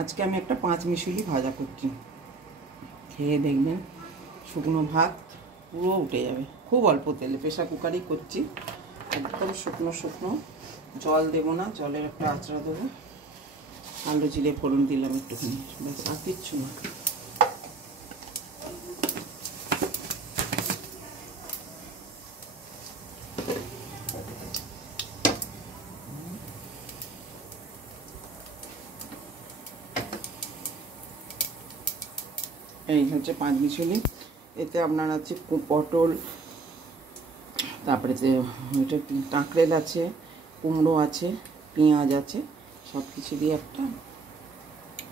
আজকে আমি একটা 5 মিশালি ভাজা করছি, খেয়ে দেখবেন শুকনো ভাত পুরো উঠে যাবে। খুব অল্প তেলে প্রেশার কুকারেই করছি, একদম শুকনো শুকনো, জল দেবো না, জলের একটা আঁচড়া দেবো, আলু জিরে ফোড়ন দিলাম একটুখানি, ব্যাস আর কিচ্ছু না। এই হচ্ছে 5 মিশালি। এতে আপনার আছে পটল, তারপরে এটা কাঁকড়েল আছে, কুমড়ো আছে, পেঁয়াজ আছে, সব কিছু দিয়ে একটা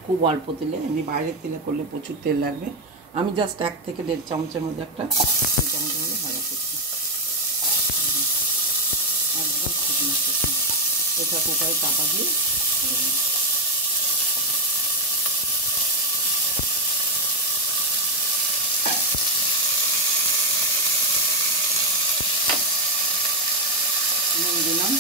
খুব অল্প তেলে, এমনি বাইরের তেলে করলে প্রচুর তেল লাগবে। আমি জাস্ট 1 থেকে 1.5 চামচের মধ্যে একটা 2 চামচ মধ্যে ভাজা করছি, একদম শুকনো শুকনো। প্রেসার কুকারে চাপা দিয়ে নুন দিলাম,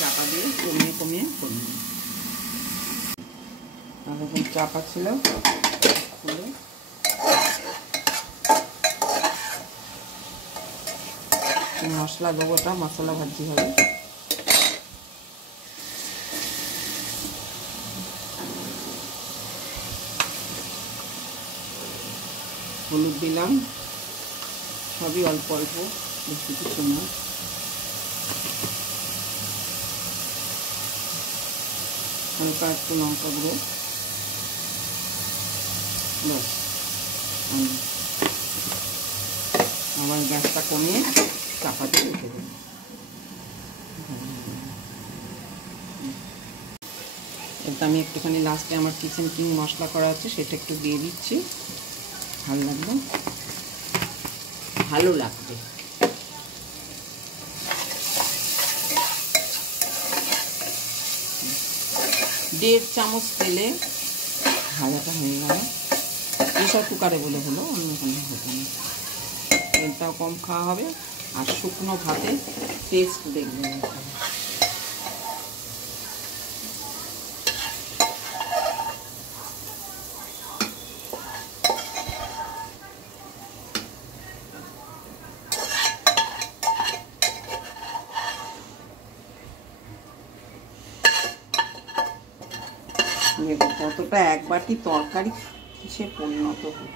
চাপা দিয়ে কমিয়ে কমিয়ে করুন। এখন চাপা ছিল, খুলে মশলা দেবো, ওটা মশলা ভাজি হবে। হলুদ দিলাম, সবই অল্প অল্প, বেশি কিছু না। হালকা একটু লঙ্কা গুঁড়ো, ব্যাস। আবার গ্যাসটা কমিয়ে চাপা দিয়ে রেখে দেবো। এটা আমি একটুখানি লাস্টে আমার কিচেন কিং মশলা করা আছে, সেটা একটু দিয়ে দিচ্ছি, ভালো লাগবে, ভালো লাগবে। দেড় চামচ তেলে ভাজাটা হয়ে গেল। প্রেসার কুকারে বলে হলো, অন্য কোনো হতো না। তেলটাও কম খাওয়া হবে, আর শুকনো ভাতে টেস্ট দেখবেন। কতটা এক বাটি তরকারি কিসে পরিণত হয়।